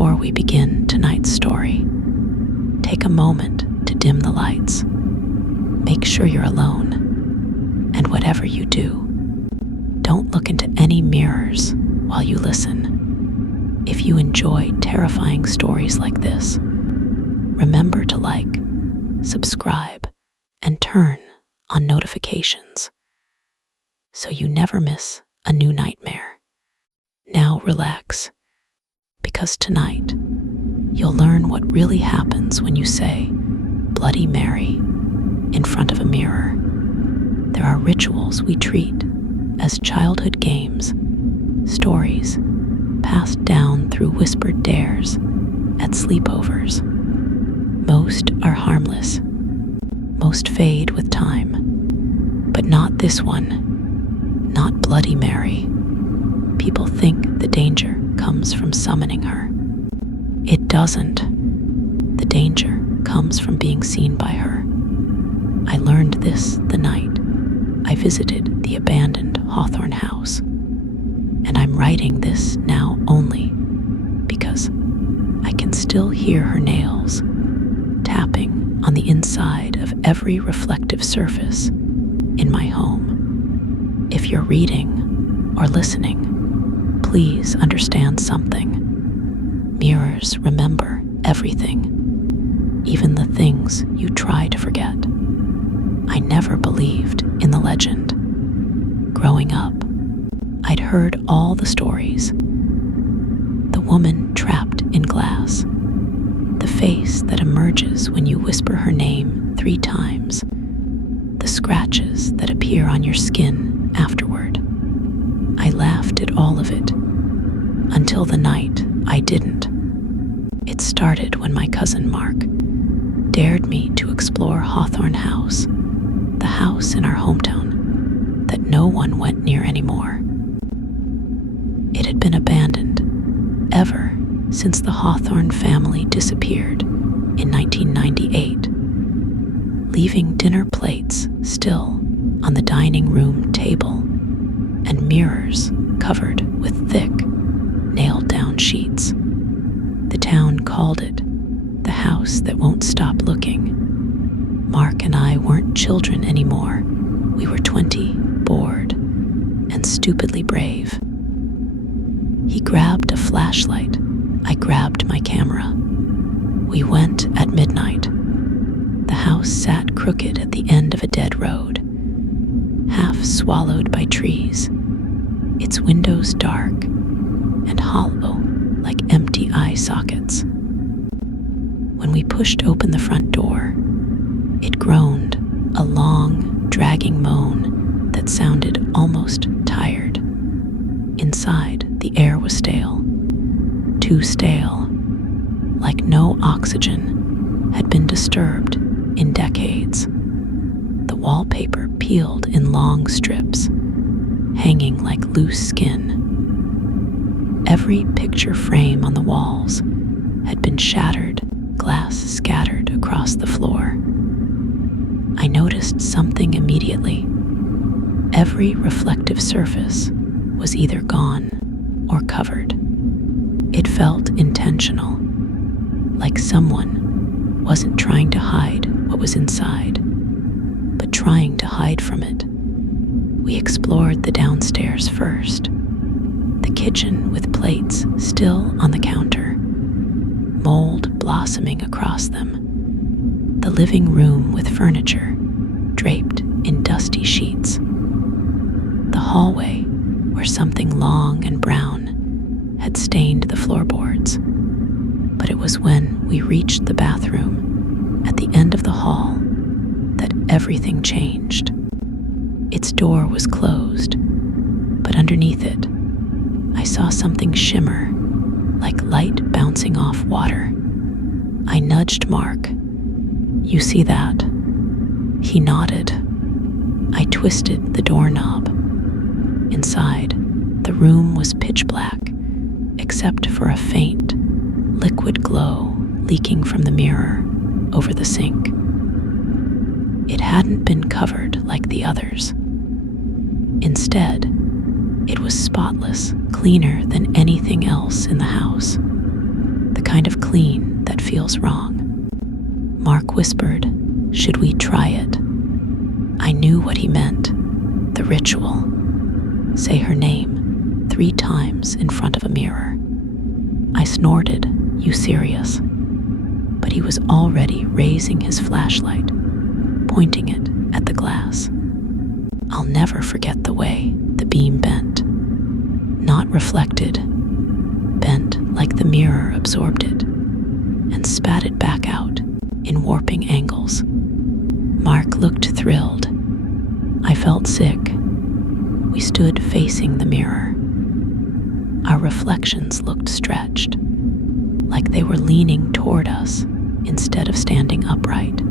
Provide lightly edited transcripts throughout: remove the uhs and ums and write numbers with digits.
Before we begin tonight's story, take a moment to dim the lights. Make sure you're alone, and whatever you do, don't look into any mirrors while you listen. If you enjoy terrifying stories like this, remember to like, subscribe, and turn on notifications so you never miss a new nightmare. Now relax, because tonight you'll learn what really happens when you say Bloody Mary in front of a mirror. There are rituals we treat as childhood games, stories passed down through whispered dares at sleepovers. Most are harmless, most fade with time, but not this one, not Bloody Mary. People think the danger comes from summoning her. It doesn't. The danger comes from being seen by her. I learned this the night I visited the abandoned Hawthorne house, and I'm writing this now only because I can still hear her nails tapping on the inside of every reflective surface in my home. If you're reading or listening, please understand something. Mirrors remember everything, even the things you try to forget. I never believed in the legend. Growing up, I'd heard all the stories. The woman trapped in glass, the face that emerges when you whisper her name 3 times, the scratches that appear on your skin afterward. I laughed at all of it until the night I didn't. It started when my cousin Mark dared me to explore Hawthorne House, the house in our hometown that no one went near anymore. It had been abandoned ever since the Hawthorne family disappeared in 1998, leaving dinner plates still on the dining room table and mirrors covered with thick, nailed-down sheets. The town called it the house that won't stop looking. Mark and I weren't children anymore. We were 20, bored, and stupidly brave. He grabbed a flashlight. I grabbed my camera. We went at midnight. The house sat crooked at the end of a dead road, half swallowed by trees, its windows dark and hollow like empty eye sockets. When we pushed open the front door, it groaned, a long, dragging moan that sounded almost tired. Inside, the air was stale, too stale, like no oxygen had been disturbed in decades. The wallpaper peeled in long strips, hanging like loose skin. Every picture frame on the walls had been shattered, glass scattered across the floor. I noticed something immediately. Every reflective surface was either gone or covered. It felt intentional, like someone wasn't trying to hide what was inside, but trying to hide from it. We explored the downstairs first, the kitchen with plates still on the counter, mold blossoming across them, the living room with furniture draped in dusty sheets, the hallway where something long and brown had stained the floorboards. But it was when we reached the bathroom at the end of the hall that everything changed. Its door was closed, but underneath it, I saw something shimmer, like light bouncing off water. I nudged Mark. "You see that?" He nodded. I twisted the doorknob. Inside, the room was pitch black, except for a faint, liquid glow leaking from the mirror over the sink. It hadn't been covered like the others. Instead, it was spotless, cleaner than anything else in the house. The kind of clean that feels wrong. Mark whispered, "Should we try it?" I knew what he meant. The ritual. Say her name 3 times in front of a mirror. I snorted, "You serious?" But he was already raising his flashlight, pointing it at the glass. I'll never forget the way the beam bent. Not reflected, bent like the mirror absorbed it, and spat it back out in warping angles. Mark looked thrilled. I felt sick. We stood facing the mirror. Our reflections looked stretched, like they were leaning toward us instead of standing upright.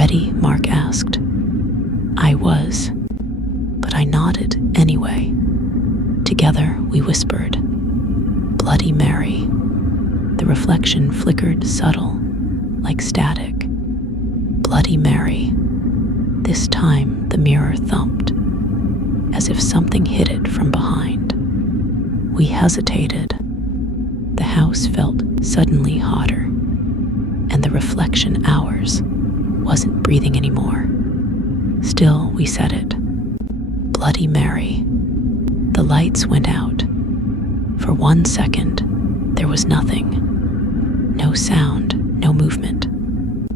"Ready?" Mark asked. I was, but I nodded anyway. Together we whispered, "Bloody Mary." The reflection flickered subtle, like static. "Bloody Mary." This time the mirror thumped, as if something hit it from behind. We hesitated. The house felt suddenly hotter, and the reflection ours wasn't breathing anymore. Still, we said it. "Bloody Mary." The lights went out. For 1 second, there was nothing. No sound, no movement,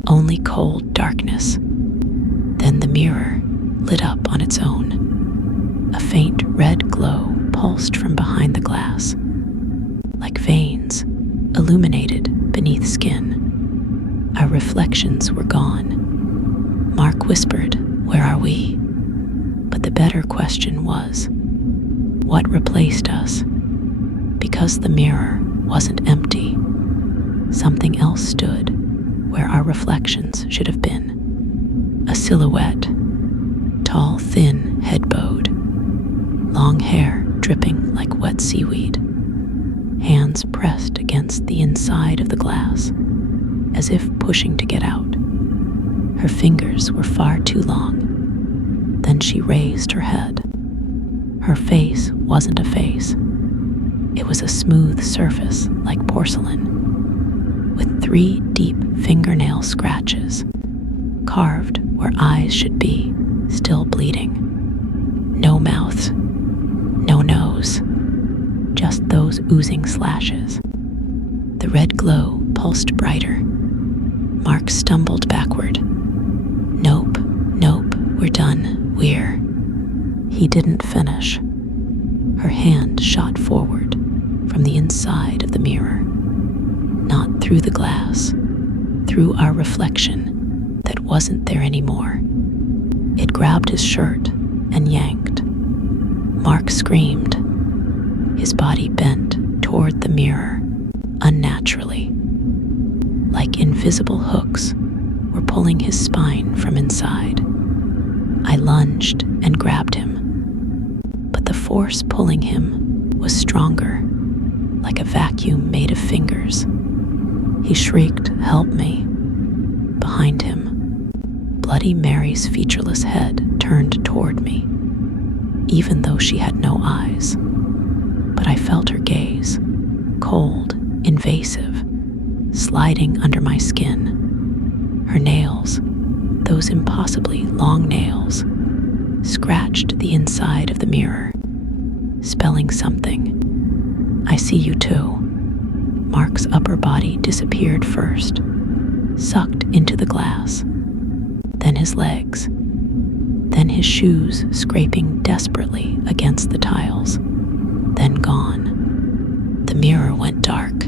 only cold darkness. Then the mirror lit up on its own. A faint red glow pulsed from behind the glass, like veins illuminated beneath skin. Our reflections were gone. Mark whispered, "Where are we?" But the better question was, what replaced us? Because the mirror wasn't empty. Something else stood where our reflections should have been. A silhouette, tall, thin, head bowed, long hair dripping like wet seaweed, hands pressed against the inside of the glass, as if pushing to get out. Her fingers were far too long. Then she raised her head. Her face wasn't a face. It was a smooth surface like porcelain, with 3 deep fingernail scratches, carved where eyes should be, still bleeding. No mouth, no nose, just those oozing slashes. The red glow pulsed brighter. Mark stumbled backward. "Nope, nope, we're done, we're..." He didn't finish. Her hand shot forward from the inside of the mirror, not through the glass, through our reflection that wasn't there anymore. It grabbed his shirt and yanked. Mark screamed. His body bent toward the mirror, unnaturally, like invisible hooks were pulling his spine from inside. I lunged and grabbed him, but the force pulling him was stronger, like a vacuum made of fingers. He shrieked, "Help me!" Behind him, Bloody Mary's featureless head turned toward me, even though she had no eyes. But I felt her gaze, cold, invasive, sliding under my skin. Her nails, those impossibly long nails, scratched the inside of the mirror, spelling something. "I see you too." Mark's upper body disappeared first, sucked into the glass, then his legs, then his shoes scraping desperately against the tiles, then gone. The mirror went dark,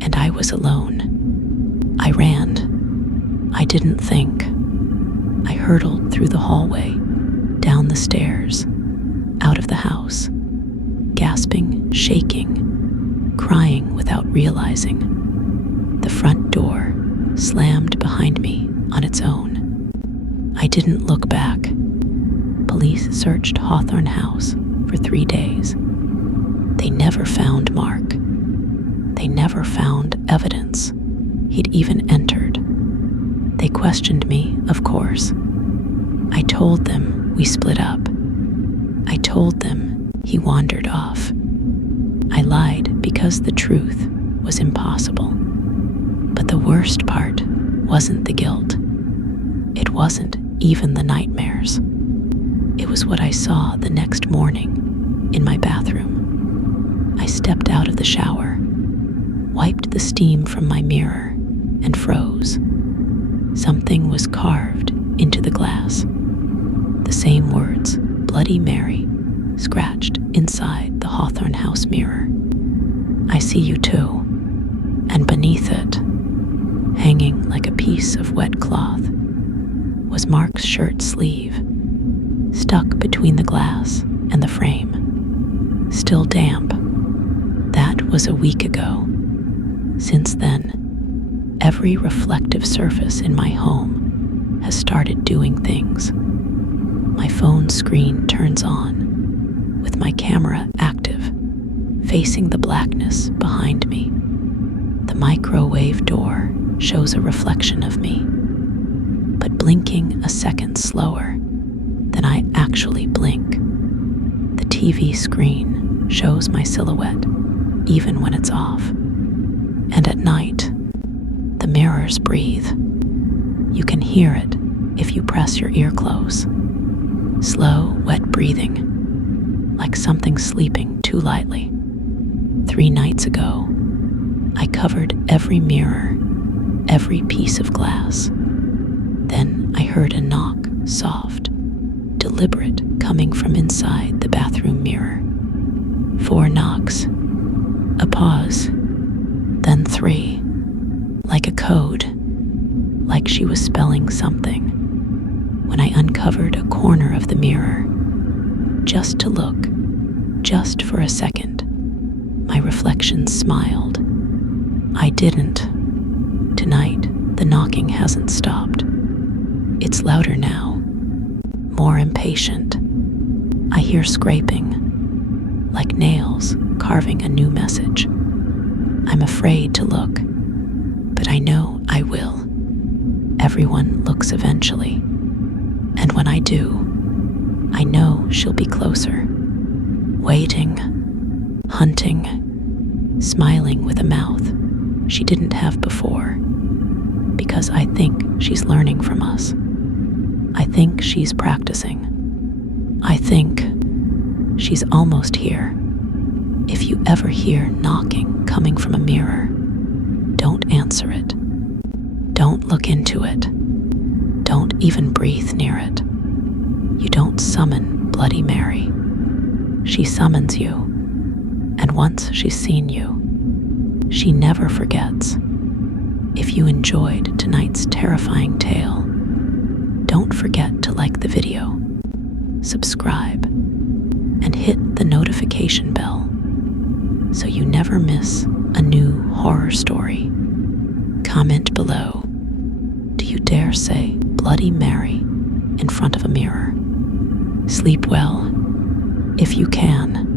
and I was alone. I ran. I didn't think. I hurtled through the hallway, down the stairs, out of the house, gasping, shaking, crying without realizing. The front door slammed behind me on its own. I didn't look back. Police searched Hawthorne House for 3 days. They never found Mark. They never found evidence he'd even entered. They questioned me, of course. I told them we split up. I told them he wandered off. I lied because the truth was impossible. But the worst part wasn't the guilt. It wasn't even the nightmares. It was what I saw the next morning in my bathroom. I stepped out of the shower, wiped the steam from my mirror, and froze. Something was carved into the glass. The same words, Bloody Mary, scratched inside the Hawthorne House mirror. I see you too. And beneath it, hanging like a piece of wet cloth, was Mark's shirt sleeve, stuck between the glass and the frame, still damp. That was a week ago. Since then, every reflective surface in my home has started doing things. My phone screen turns on, with my camera active, facing the blackness behind me. The microwave door shows a reflection of me, but blinking a second slower than I actually blink. The TV screen shows my silhouette, even when it's off. And at night, the mirrors breathe. You can hear it if you press your ear close. Slow, wet breathing, like something sleeping too lightly. 3 nights ago, I covered every mirror, every piece of glass. Then I heard a knock, soft, deliberate, coming from inside the bathroom mirror. 4 knocks, a pause, then 3, like a code, like she was spelling something. When I uncovered a corner of the mirror, just to look, just for a second, my reflection smiled. I didn't. Tonight, the knocking hasn't stopped. It's louder now, more impatient. I hear scraping, like nails carving a new message. I'm afraid to look, but I know I will. Everyone looks eventually, and when I do, I know she'll be closer, waiting, hunting, smiling with a mouth she didn't have before, because I think she's learning from us. I think she's practicing. I think she's almost here. If you ever hear knocking coming from a mirror, don't answer it. Don't look into it. Don't even breathe near it. You don't summon Bloody Mary. She summons you, and once she's seen you, she never forgets. If you enjoyed tonight's terrifying tale, don't forget to like the video, subscribe, and hit the notification bell so you never miss a new horror story. Comment below, do you dare say Bloody Mary in front of a mirror? Sleep well, if you can.